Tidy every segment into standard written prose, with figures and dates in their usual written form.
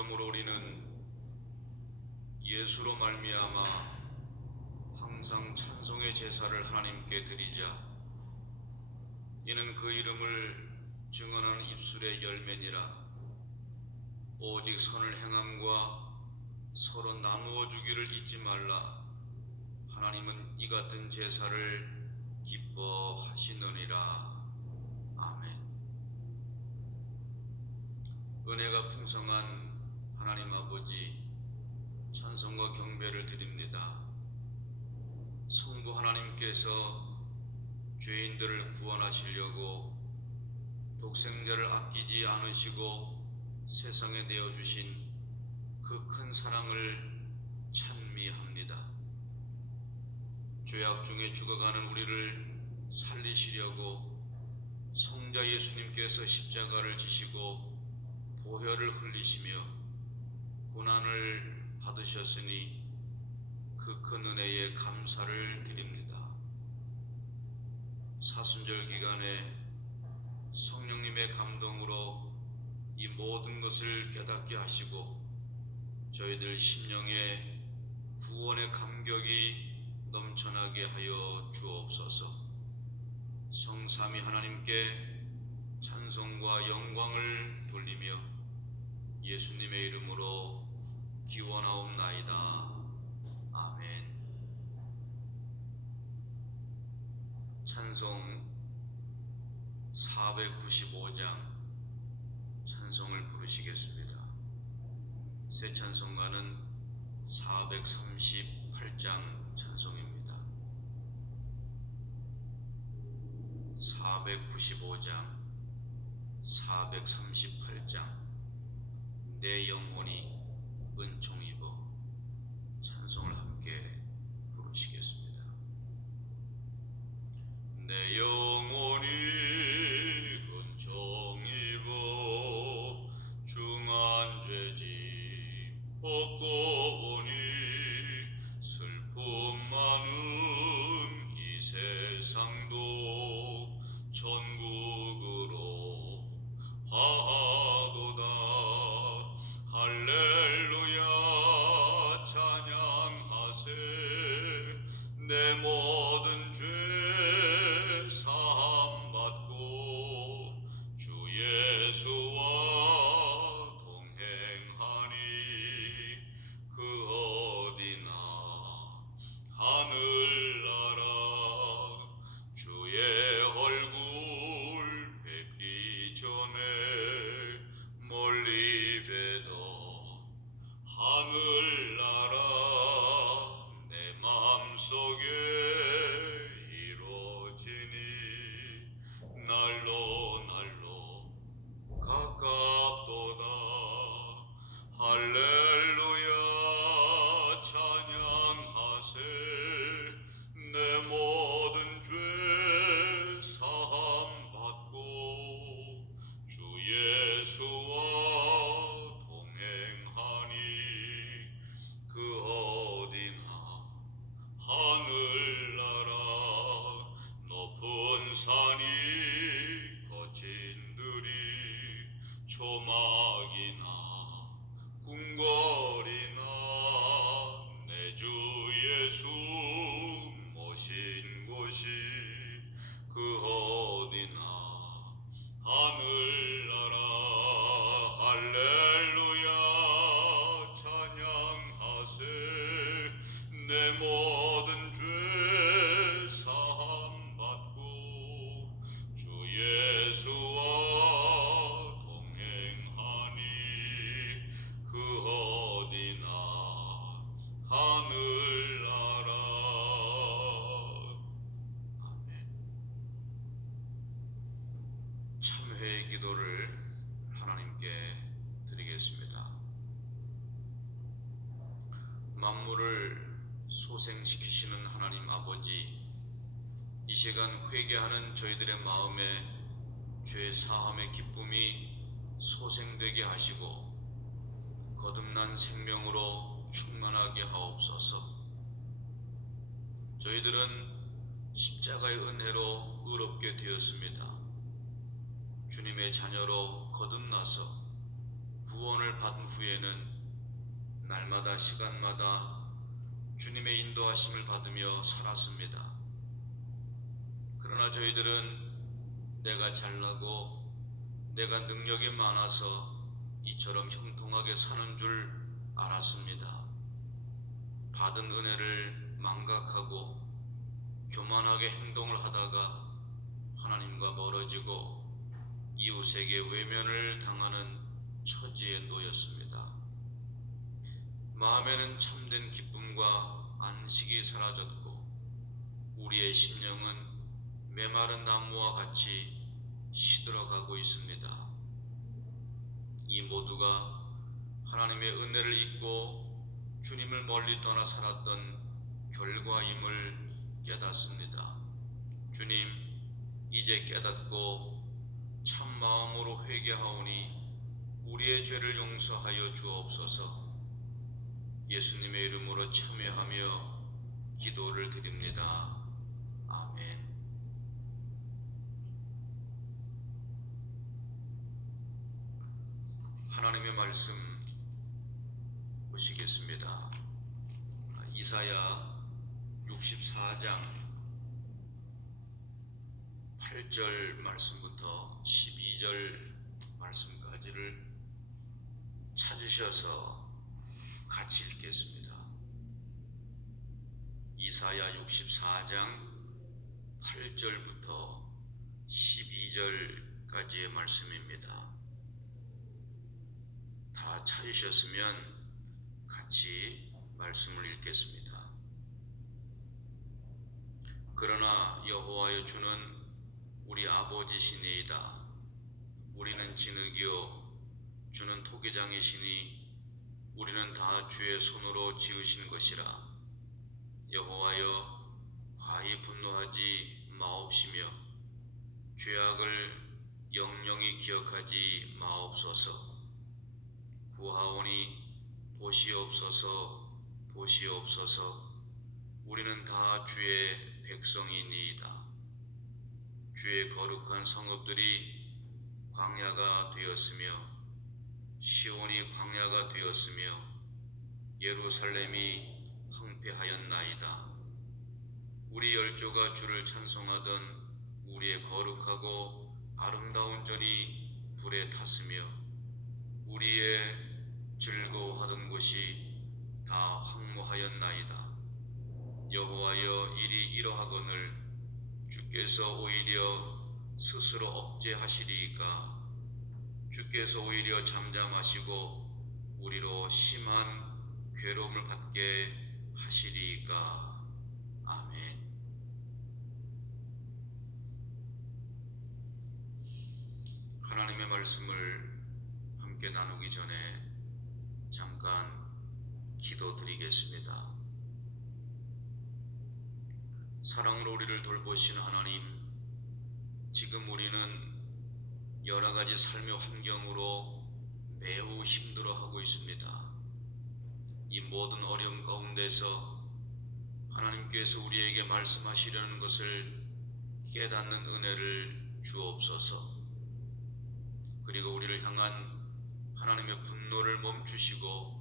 그러므로 우리는 예수로 말미암아 항상 찬송의 제사를 하나님께 드리자. 이는 그 이름을 증언하는 입술의 열매니라. 오직 선을 행함과 서로 나누어 주기를 잊지 말라. 하나님은 이 같은 제사를 기뻐하시느니라. 아멘. 은혜가 풍성한 하나님 아버지, 찬송과 경배를 드립니다. 성부 하나님께서 죄인들을 구원하시려고 독생자를 아끼지 않으시고 세상에 내어주신 그 큰 사랑을 찬미합니다. 죄악 중에 죽어가는 우리를 살리시려고 성자 예수님께서 십자가를 지시고 보혈을 흘리시며 고난을 받으셨으니 그 큰 은혜에 감사를 드립니다. 사순절 기간에 성령님의 감동으로 이 모든 것을 깨닫게 하시고 저희들 심령에 구원의 감격이 넘쳐나게 하여 주옵소서. 성삼위 하나님께 찬송과 영광을 돌리며 예수님의 이름으로 기원하옵나이다. 아멘. 찬송 495장 찬송을 부르시겠습니다. 새 찬송가는 438장 찬송입니다. 495장, 438장 내 영혼이 은총 입어 찬송을 함께 부르시겠습니다. 내 영혼이 은총 입어 중한 죄짐 벗고 오니 슬픔 많은 이 세상도 천국으로 화하도다. 할렐루야 찬양하세. 내 모든 죄 사함 받고 주 예수와 동행하니 그 어디나 하늘나라. 주의 얼굴 뵙기 전에 멀리 뵈던 하늘나라 내 마음속에 이루어지니 날로 날로 가깝도다. 할렐루야 찬양하세. 내 모든 죄 사함 받고 주 예수와 동행하니 그 어디나 하늘나라. 높은 산이 거친 들이 초막이나 궁궐이나 내 주 예수 모신 곳이 그 어디나 하늘나라. 할렐루야 찬양하세. 내 모든 죄 사함 받고 주 예수와 동행하니 그 어디나 하늘나라. 아멘. 참회의 기도를 하나님께 드리겠습니다. 만물을 소생시키시는 하나님 아버지, 이 시간 회개하는 저희들의 마음에 죄 사함의 기쁨이 소생되게 하시고 거듭난 생명으로 충만하게 하옵소서. 저희들은 십자가의 은혜로 의롭게 되었습니다. 주님의 자녀로 거듭나서 구원을 구원을 받은 후에는 날마다 시간마다 주님의 인도하심을 받으며 살았습니다. 그러나 저희들은 내가 잘나고 내가 능력이 많아서 이처럼 형통하게 사는 줄 알았습니다. 받은 은혜를 망각하고 교만하게 행동을 하다가 하나님과 멀어지고 이웃에게 외면을 당하는 처지에 놓였습니다. 마음에는 참된 기쁨과 안식이 사라졌고 우리의 심령은 메마른 나무와 같이 시들어가고 있습니다. 이 모두가 하나님의 은혜를 잊고 주님을 멀리 떠나 살았던 결과임을 깨닫습니다. 주님, 이제 깨닫고 참 마음으로 회개하오니 우리의 죄를 용서하여 주옵소서. 예수님의 이름으로 참여하며 기도를 드립니다. 아멘. 하나님의 말씀 보시겠습니다. 이사야 64장 8절 말씀부터 12절 말씀까지를 찾으셔서 같이 읽겠습니다. 이사야 64장 8절부터 12절까지의 말씀입니다. 다 찾으셨으면 같이 말씀을 읽겠습니다. 그러나 여호와여 주는 우리 아버지시니이다. 우리는 진흙이요 주는 토기장이시니 우리는 다 주의 손으로 지으신 것이라. 여호와여 과히 분노하지 마옵시며 죄악을 영영히 기억하지 마옵소서. 구하오니 보시옵소서 보시옵소서. 우리는 다 주의 백성이니이다. 주의 거룩한 성읍들이 광야가 되었으며 시온이 광야가 되었으며 예루살렘이 황폐하였나이다. 우리 열조가 주를 찬송하던 우리의 거룩하고 아름다운 전이 불에 탔으며 우리의 즐거워하던 곳이 다 황무하였나이다. 여호와여 일이 이러하거늘 주께서 오히려 스스로 억제하시리이까. 주께서 오히려 잠잠하시고 우리로 심한 괴로움을 받게 하시리이까. 아멘. 하나님의 말씀을 함께 나누기 전에 잠깐 기도드리겠습니다. 사랑으로 우리를 돌보시는 하나님, 지금 우리는 여러 가지 삶의 환경으로 매우 힘들어하고 있습니다. 이 모든 어려움 가운데서 하나님께서 우리에게 말씀하시려는 것을 깨닫는 은혜를 주옵소서. 그리고 우리를 향한 하나님의 분노를 멈추시고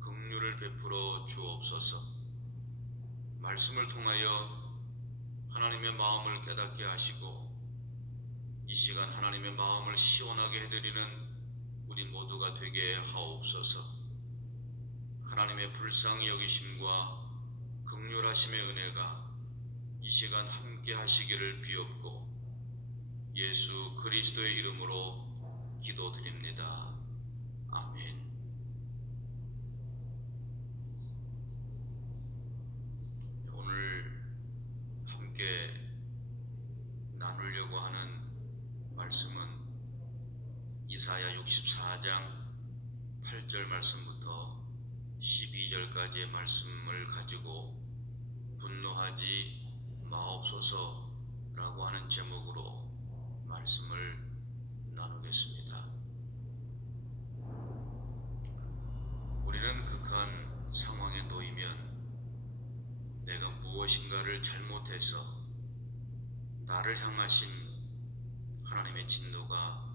긍휼을 베풀어 주옵소서. 말씀을 통하여 하나님의 마음을 깨닫게 하시고 이 시간 하나님의 마음을 시원하게 해드리는 우리 모두가 되게 하옵소서. 하나님의 불쌍히 여기심과 긍휼하심의 은혜가 이 시간 함께 하시기를 비옵고 예수 그리스도의 이름으로 기도드립니다. 아멘. 오늘 함께 나누려고 하는 말씀은 이사야 64장 8절 말씀부터 12절까지의 말씀을 가지고 분노하지 마옵소서라고 하는 제목으로 말씀을 나누겠습니다. 우리는 극한 상황에 놓이면 내가 무엇인가를 잘못해서 나를 향하신 하나님의 진노가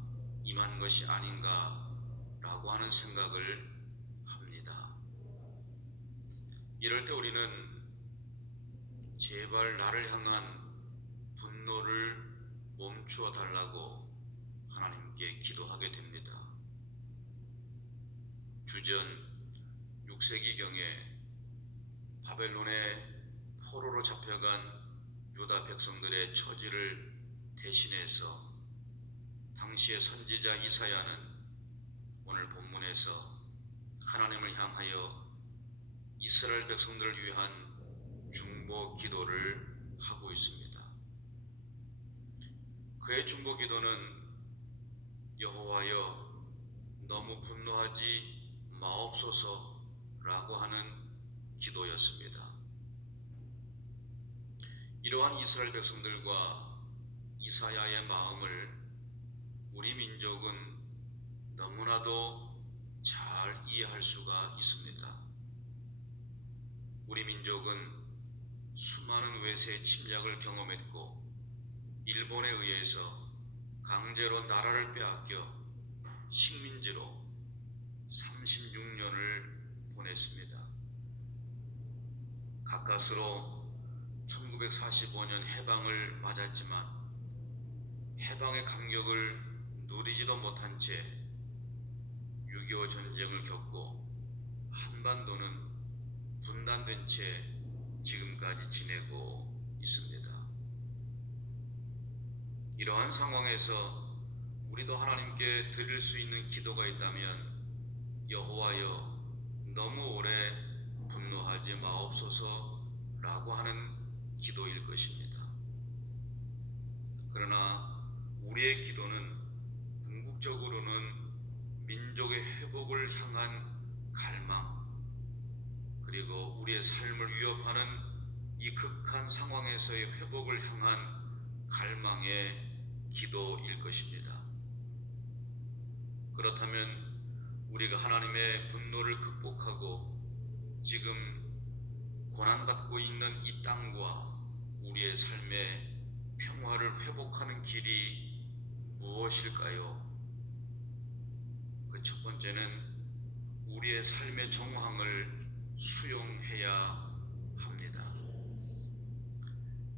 임한 것이 아닌가 라고 라고 하는 생각을 합니다. 이럴 때 우리는 제발 나를 향한 분노를 멈추어 달라고 하나님께 기도하게 됩니다. 주전 6세기경에 바벨론의 포로로 잡혀간 유다 백성들의 처지를 대신해서 당시의 선지자 이사야는 오늘 본문에서 하나님을 향하여 이스라엘 백성들을 위한 중보 기도를 하고 있습니다. 그의 중보 기도는 여호와여 너무 분노하지 마옵소서라고 하는 기도였습니다. 이러한 이스라엘 백성들과 이사야의 마음을 우리 민족은 너무나도 잘 이해할 수가 있습니다. 우리 민족은 수많은 외세 침략을 경험했고 일본에 의해서 강제로 나라를 빼앗겨 식민지로 36년을 보냈습니다. 가까스로 1945년 해방을 맞았지만 해방의 감격을 누리지도 못한 채 6.25 전쟁을 겪고 한반도는 분단된 채 지금까지 지내고 있습니다. 이러한 상황에서 우리도 하나님께 드릴 수 있는 기도가 있다면 여호와여 너무 오래 분노하지 마옵소서라고 하는 기도일 것입니다. 그러나 우리의 기도는 궁극적으로는 민족의 회복을 향한 갈망, 그리고 우리의 삶을 위협하는 이 극한 상황에서의 회복을 향한 갈망의 기도일 것입니다. 그렇다면 우리가 하나님의 분노를 극복하고 지금 고난받고 있는 이 땅과 우리의 삶의 평화를 회복하는 길이 무엇일까요? 그 첫 번째는 우리의 삶의 정황을 수용해야 합니다.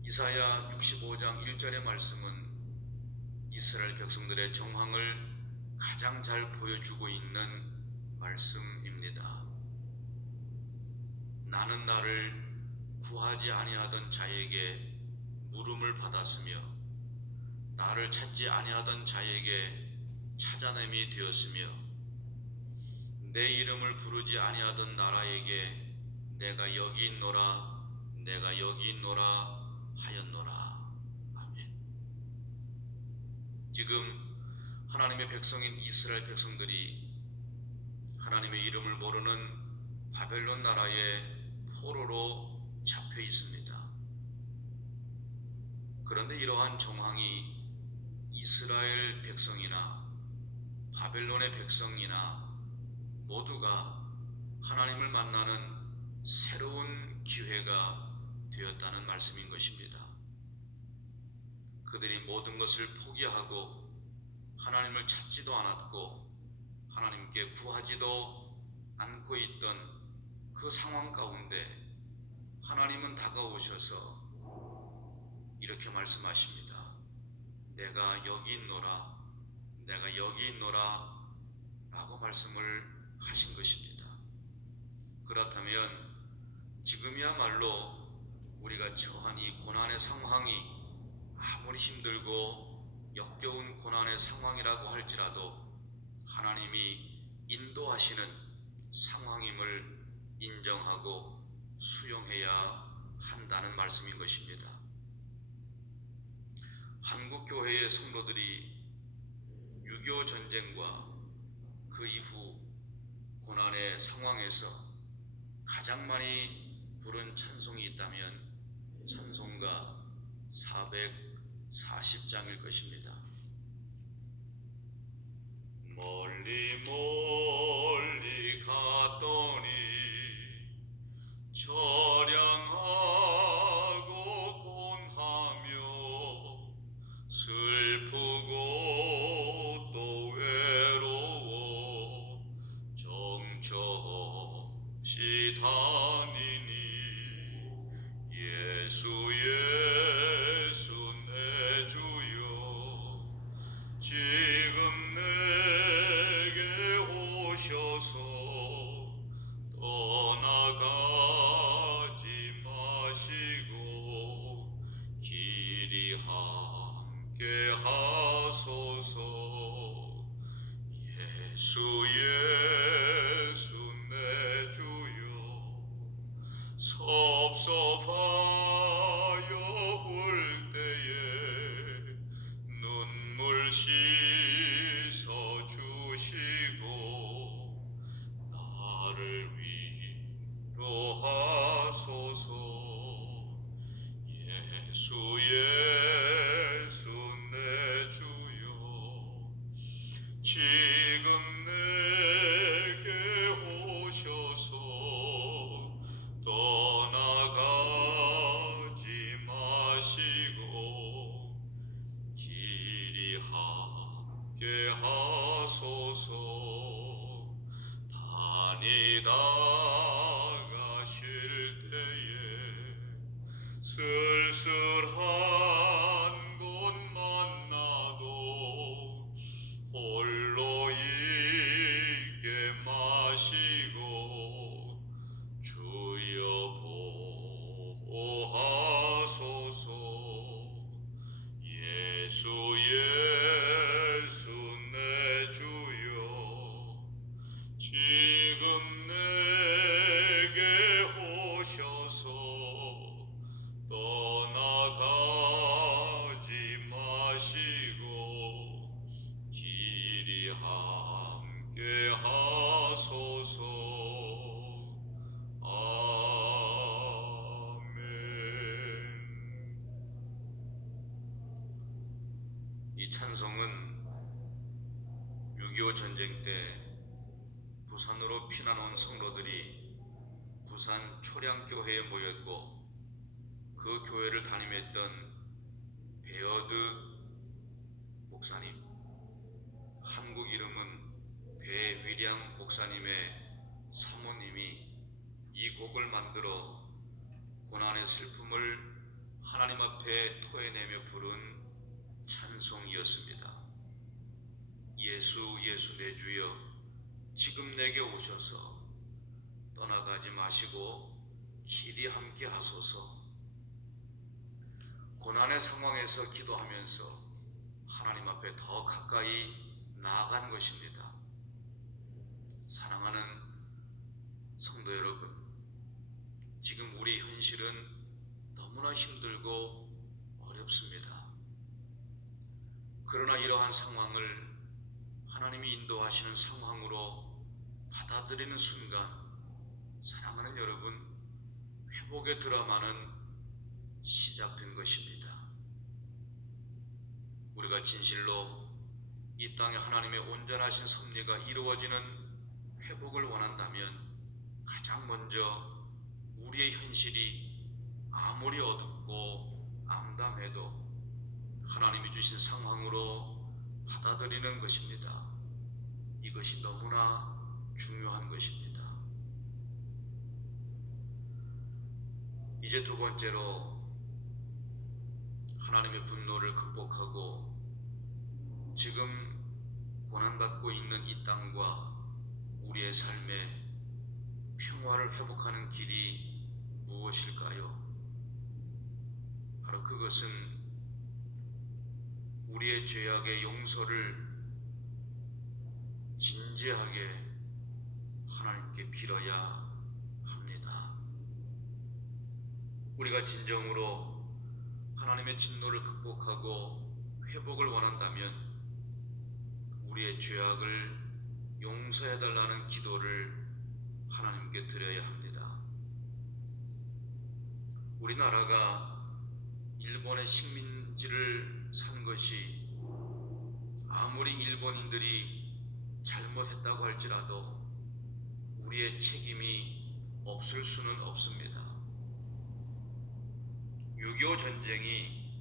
이사야 65장 1절의 말씀은 이스라엘 백성들의 정황을 가장 잘 보여주고 있는 말씀입니다. 나는 나를 구하지 아니하던 자에게 물음을 받았으며 나를 찾지 아니하던 자에게 찾아냄이 되었으며 내 이름을 부르지 아니하던 나라에게 내가 여기 있노라 내가 여기 있노라 하였노라. 아멘. 지금 하나님의 백성인 이스라엘 백성들이 하나님의 이름을 모르는 바벨론 나라의 포로로 잡혀 있습니다. 그런데 이러한 정황이 이스라엘 백성이나 바벨론의 백성이나 모두가 하나님을 만나는 새로운 기회가 되었다는 말씀인 것입니다. 그들이 모든 것을 포기하고 하나님을 찾지도 않았고 하나님께 구하지도 않고 있던 그 상황 가운데 하나님은 다가오셔서 이렇게 말씀하십니다. 내가 여기 있노라 내가 여기 있노라 라고 말씀을 하신 것입니다. 그렇다면 지금이야말로 우리가 처한 이 고난의 상황이 아무리 힘들고 역겨운 고난의 상황이라고 할지라도 하나님이 인도하시는 상황임을 인정하고 수용해야 한다는 말씀인 것입니다. 한국교회의 성도들이 6.25 전쟁과 그 이후 고난의 상황에서 가장 많이 부른 찬송이 있다면 찬송가 440장일 것입니다. 멀리 멀리 갔더니 처량하고 곤하며 슬프고 또 외로워 예수 예수 내 주여 섭섭하여 울 때에 눈물 씻어 주시고 나를 위로하소서. 예수 예수 내 주여 지금 내게 오셔서 떠나가지 마시고 길이 함께 하소서. 다니다 가실 때에 쓸쓸한 곳 만나도 홀로 있게 마시고 주여 보호하소서. 예수 예수 내 주여 지금 내게 오셔서 떠나가지 마시고 길이 함께 하소서. 아멘. 이 찬송은 6.25 전쟁 때 부산으로 피난 온 성도들이 부산 초량교회에 모였고 그 교회를 담임했던 베어드 목사님, 한국 이름은 배위량 목사님의 사모님이 이 곡을 만들어 고난의 슬픔을 하나님 앞에 토해내며 부른 찬송이었습니다. 예수 예수 내 주여 지금 내게 오셔서 떠나가지 마시고 길이 함께 하소서. 고난의 상황에서 기도하면서 하나님 앞에 더 가까이 나아간 것입니다. 사랑하는 성도 여러분, 지금 우리 현실은 너무나 힘들고 어렵습니다. 그러나 이러한 상황을 하나님이 인도하시는 상황으로 받아들이는 순간, 사랑하는 여러분, 회복의 드라마는 시작된 것입니다. 우리가 진실로 이 땅에 하나님의 온전하신 섭리가 이루어지는 회복을 원한다면 가장 먼저 우리의 현실이 아무리 어둡고 암담해도 하나님이 주신 상황으로 받아들이는 것입니다. 이것이 너무나 중요한 것입니다. 이제 두 번째로 하나님의 분노를 극복하고 지금 고난받고 있는 이 땅과 우리의 삶에 평화를 회복하는 길이 무엇일까요? 바로 그것은 우리의 죄악의 용서를 진지하게 하나님께 빌어야 합니다. 우리가 진정으로 하나님의 진노를 극복하고 회복을 원한다면 우리의 죄악을 용서해달라는 기도를 하나님께 드려야 합니다. 우리나라가 일본의 식민지를 산 것이 아무리 일본인들이 잘못했다고 할지라도 우리의 책임이 없을 수는 없습니다. 6.25 전쟁이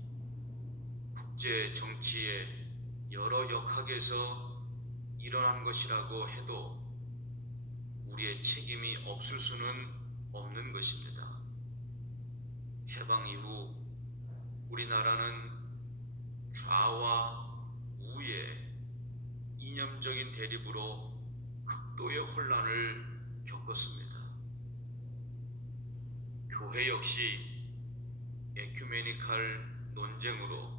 국제 정치의 여러 역학에서 일어난 것이라고 해도 우리의 책임이 없을 수는 없는 것입니다. 해방 이후 우리나라는 좌와 우의 이념적인 대립으로 극도의 혼란을 겪었습니다. 교회 역시 에큐메니칼 논쟁으로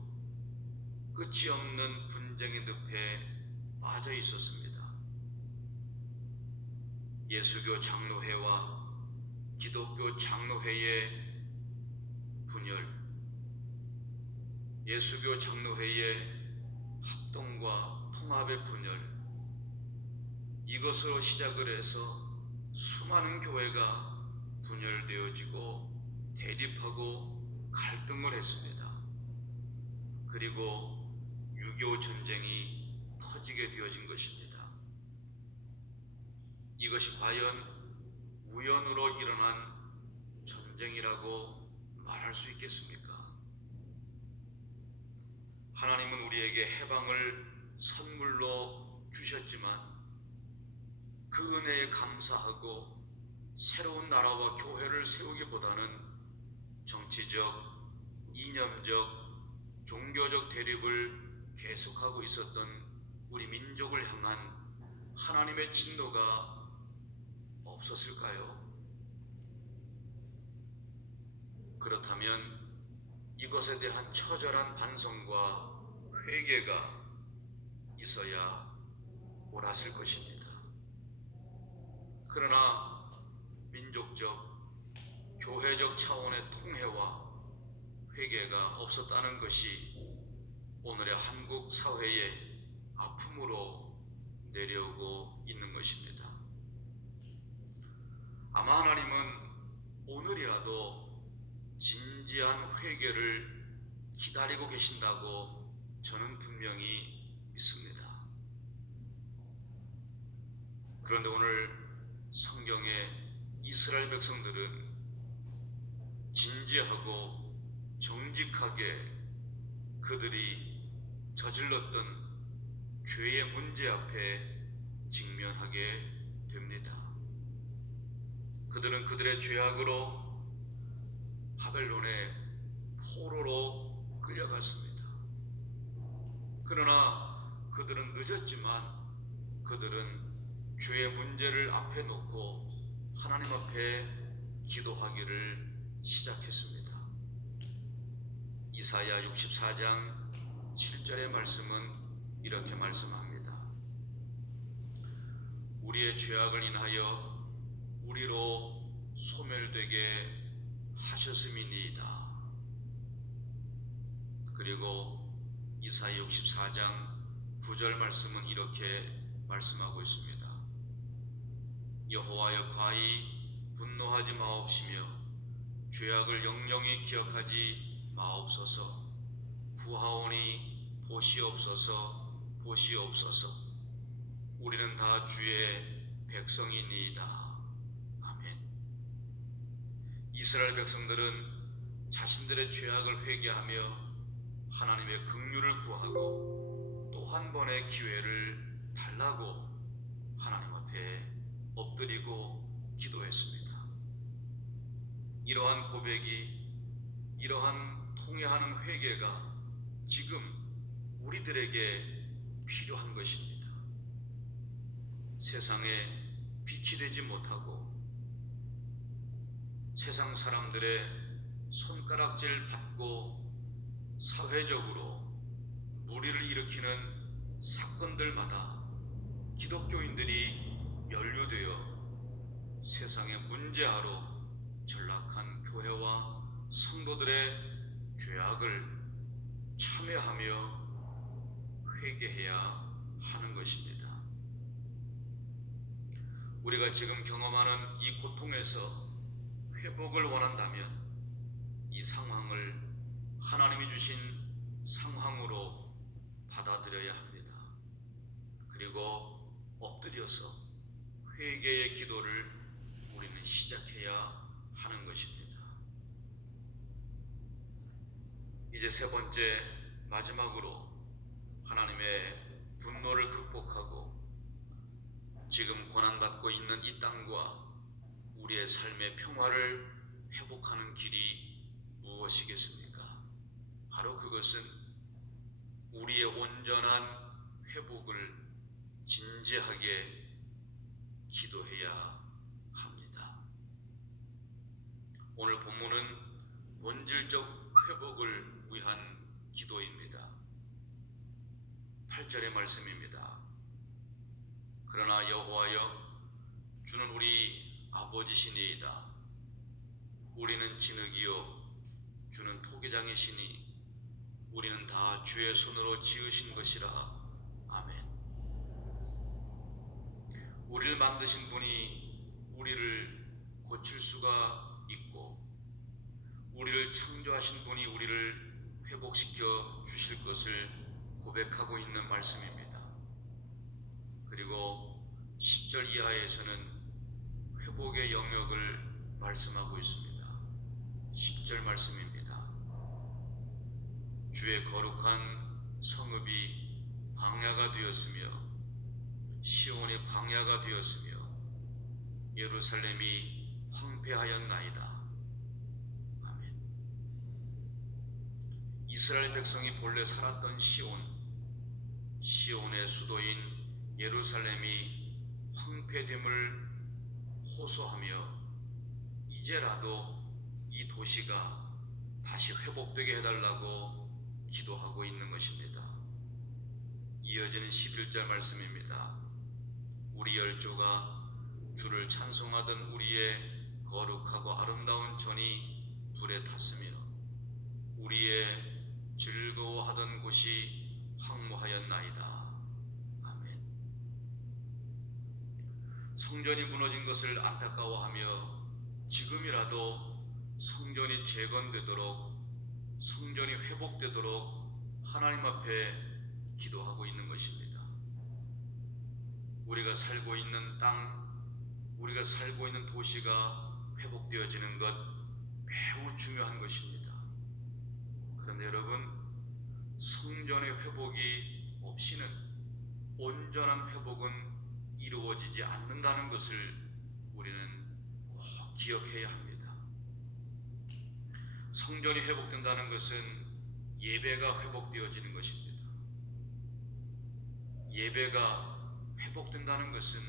끝이 없는 분쟁의 늪에 빠져 있었습니다. 예수교 장로회와 기독교 장로회의 분열, 예수교 장로회의 합동과 통합의 분열, 이것으로 시작을 해서 수많은 교회가 분열되어지고 대립하고 갈등을 했습니다. 그리고 6.25 전쟁이 터지게 되어진 것입니다. 이것이 과연 우연으로 일어난 전쟁이라고 말할 수 있겠습니까? 하나님은 우리에게 해방을 선물로 주셨지만 그 은혜에 감사하고 새로운 나라와 교회를 세우기보다는 정치적, 이념적, 종교적 대립을 계속하고 있었던 우리 민족을 향한 하나님의 진노가 없었을까요? 그렇다면 이것에 대한 처절한 반성과 회개가 있어야 옳았을 것입니다. 그러나 민족적, 교회적 차원의 통회와 회개가 없었다는 것이 오늘의 한국 사회의 아픔으로 내려오고 있는 것입니다. 아마 하나님은 오늘이라도 진지한 회개를 기다리고 계신다고 저는 분명히 믿습니다. 그런데 오늘 성경의 이스라엘 백성들은 진지하고 정직하게 그들이 저질렀던 죄의 문제 앞에 직면하게 됩니다. 그들은 그들의 죄악으로 바벨론의 포로로 끌려갔습니다. 그러나 그들은 늦었지만 그들은 죄의 문제를 앞에 놓고 하나님 앞에 기도하기를 시작했습니다. 이사야 64장 7절의 말씀은 이렇게 말씀합니다. 우리의 죄악을 인하여 우리로 소멸되게 하셨음이니이다. 그리고 이사야 64장 9절 말씀은 이렇게 말씀하고 있습니다. 여호와여 과히 분노하지 마옵시며 죄악을 영영히 기억하지 마옵소서. 구하오니 보시옵소서, 보시옵소서. 우리는 다 주의 백성이니이다. 아멘. 이스라엘 백성들은 자신들의 죄악을 회개하며 하나님의 긍휼을 구하고 또 한 번의 기회를 달라고 하나님 앞에 엎드리고 기도했습니다. 이러한 고백이, 이러한 통회하는 회개가 지금 우리들에게 필요한 것입니다. 세상에 빛이 되지 못하고 세상 사람들의 손가락질 받고 사회적으로 무리를 일으키는 사건들마다 기독교인들이 연루되어 세상의 문제아로 전락한 교회와 성도들의 죄악을 참회하며 회개해야 하는 것입니다. 우리가 지금 경험하는 이 고통에서 회복을 원한다면 이 상황을 하나님이 주신 상황으로 받아들여야 합니다. 그리고 엎드려서 회개의 기도를 우리는 시작해야 하는 것입니다. 이제 세 번째, 마지막으로 하나님의 분노를 극복하고 지금 고난받고 있는 이 땅과 우리의 삶의 평화를 회복하는 길이 무엇이겠습니까? 바로 그것은 우리의 온전한 회복을 진지하게 기도해야 합니다. 오늘 본문은 본질적 회복을 위한 기도입니다. 8절의 말씀입니다. 그러나 여호와여 주는 우리 아버지시니이다. 우리는 진흙이요 주는 토기장이시니 우리는 다 주의 손으로 지으신 것이라. 아멘. 우리를 만드신 분이 우리를 고칠 수가 있고 우리를 창조하신 분이 우리를 회복시켜 주실 것을 고백하고 있는 말씀입니다. 그리고 10절 이하에서는 회복의 영역을 말씀하고 있습니다. 10절 말씀입니다. 주의 거룩한 성읍이 광야가 되었으며 시온이 광야가 되었으며 예루살렘이 황폐하였나이다. 아멘. 이스라엘 백성이 본래 살았던 시온의 수도인 예루살렘이 황폐됨을 호소하며 이제라도 이 도시가 다시 회복되게 해달라고 기도하고 있는 것입니다. 이어지는 11절 말씀입니다. 우리 열조가 주를 찬송하던 우리의 거룩하고 아름다운 전이 불에 탔으며 우리의 즐거워하던 곳이 황무하였나이다. 아멘. 성전이 무너진 것을 안타까워하며 지금이라도 성전이 재건되도록 성전이 회복되도록 하나님 앞에 기도하고 있는 것입니다. 우리가 살고 있는 땅, 우리가 살고 있는 도시가 회복되어지는 것 매우 중요한 것입니다. 그런데 여러분, 성전의 회복이 없이는 온전한 회복은 이루어지지 않는다는 것을 우리는 꼭 기억해야 합니다. 성전이 회복된다는 것은 예배가 회복되어지는 것입니다. 예배가 회복된다는 것은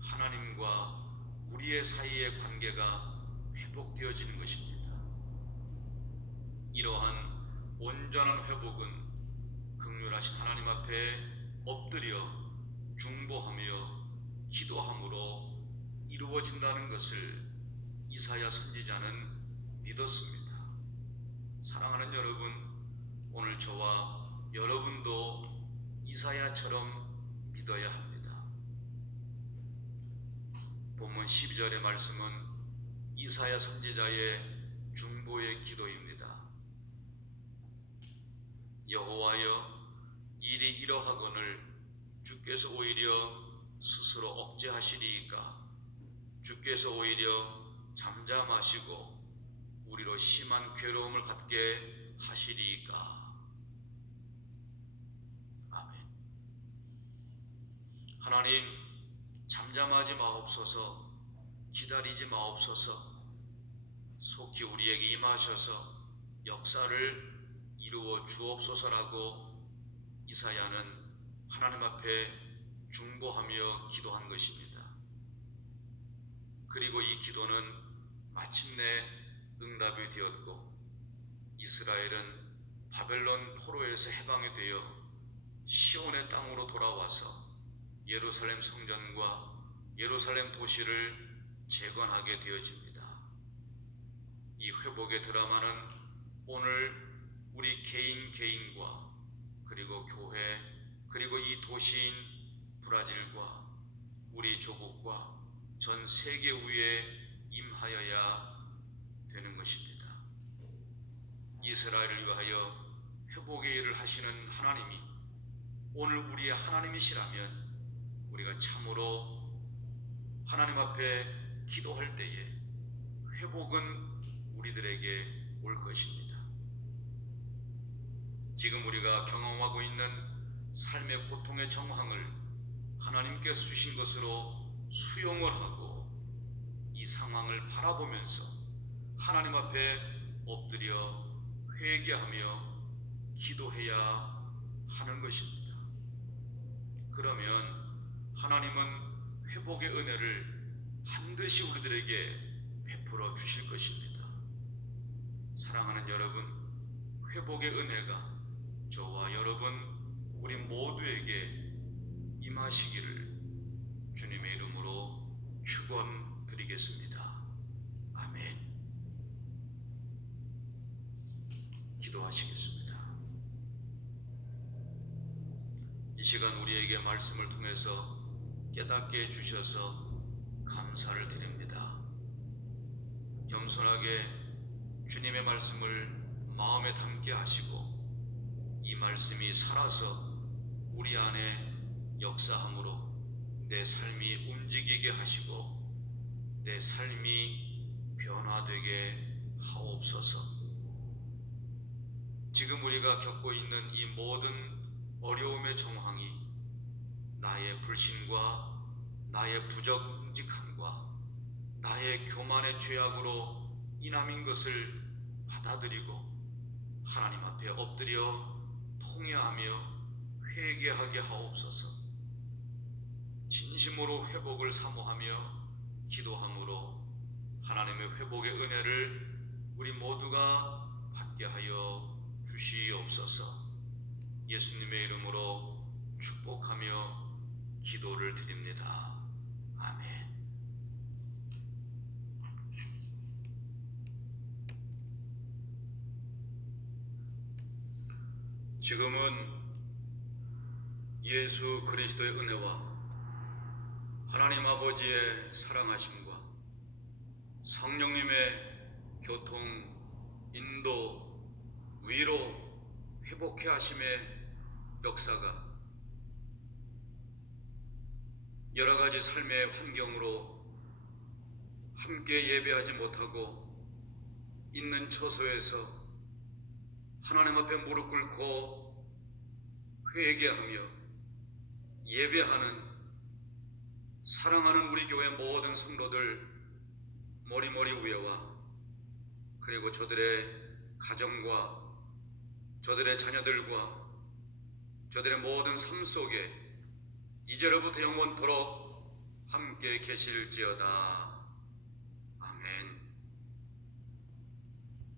하나님과 우리의 사이의 관계가 회복되어지는 것입니다. 이러한 온전한 회복은 긍휼하신 하나님 앞에 엎드려 중보하며 기도함으로 이루어진다는 것을 이사야 선지자는 믿었습니다. 사랑하는 여러분, 오늘 저와 여러분도 이사야처럼 믿어야 합니다. 본문 12절의 말씀은 이사야 선지자의 중보의 기도입니다. 여호와여, 일이 이러하거늘 주께서 오히려 스스로 억제하시리이까? 주께서 오히려 잠잠하시고 우리로 심한 괴로움을 갖게 하시리이까? 아멘. 하나님, 잠잠하지 마옵소서. 기다리지 마옵소서. 속히 우리에게 임하셔서 역사를 이루어 주옵소서라고 이사야는 하나님 앞에 중보하며 기도한 것입니다. 그리고 이 기도는 마침내 응답이 되었고 이스라엘은 바벨론 포로에서 해방이 되어 시온의 땅으로 돌아와서 예루살렘 성전과 예루살렘 도시를 재건하게 되어집니다. 이 회복의 드라마는 오늘 우리 개인과 그리고 교회 그리고 이 도시인 브라질과 우리 조국과 전 세계 위에 임하여야 되는 것입니다. 이스라엘을 위하여 회복의 일을 하시는 하나님이 오늘 우리의 하나님이시라면 우리가 참으로 하나님 앞에 기도할 때에 회복은 우리들에게 올 것입니다. 지금 우리가 경험하고 있는 삶의 고통의 정황을 하나님께서 주신 것으로 수용을 하고 이 상황을 바라보면서 하나님 앞에 엎드려 회개하며 기도해야 하는 것입니다. 그러면 하나님은 회복의 은혜를 반드시 우리들에게 베풀어 주실 것입니다. 사랑하는 여러분, 회복의 은혜가 저와 여러분 우리 모두에게 임하시기를 주님의 이름으로 축원합니다. 축원드리겠습니다. 아멘. 기도하시겠습니다. 이 시간 우리에게 말씀을 통해서 깨닫게 해주셔서 감사를 드립니다. 겸손하게 주님의 말씀을 마음에 담게 하시고 이 말씀이 살아서 우리 안에 역사함으로 내 삶이 움직이게 하시고 내 삶이 변화되게 하옵소서. 지금 우리가 겪고 있는 이 모든 어려움의 정황이 나의 불신과 나의 부정직함과 나의 교만의 죄악으로 인함인 것을 받아들이고 하나님 앞에 엎드려 통회하며 회개하게 하옵소서. 진심으로 회복을 사모하며 기도함으로 하나님의 회복의 은혜를 우리 모두가 받게 하여 주시옵소서. 예수님의 이름으로 축복하며 기도를 드립니다. 아멘. 지금은 예수 그리스도의 은혜와 하나님 아버지의 사랑하심과 성령님의 교통, 인도, 위로, 회복해 하심의 역사가 여러 가지 삶의 환경으로 함께 예배하지 못하고 있는 처소에서 하나님 앞에 무릎 꿇고 회개하며 예배하는 사랑하는 우리 교회 모든 성도들 머리머리 위에와 그리고 저들의 가정과 저들의 자녀들과 저들의 모든 삶 속에 이제로부터 영원토록 함께 계실지어다.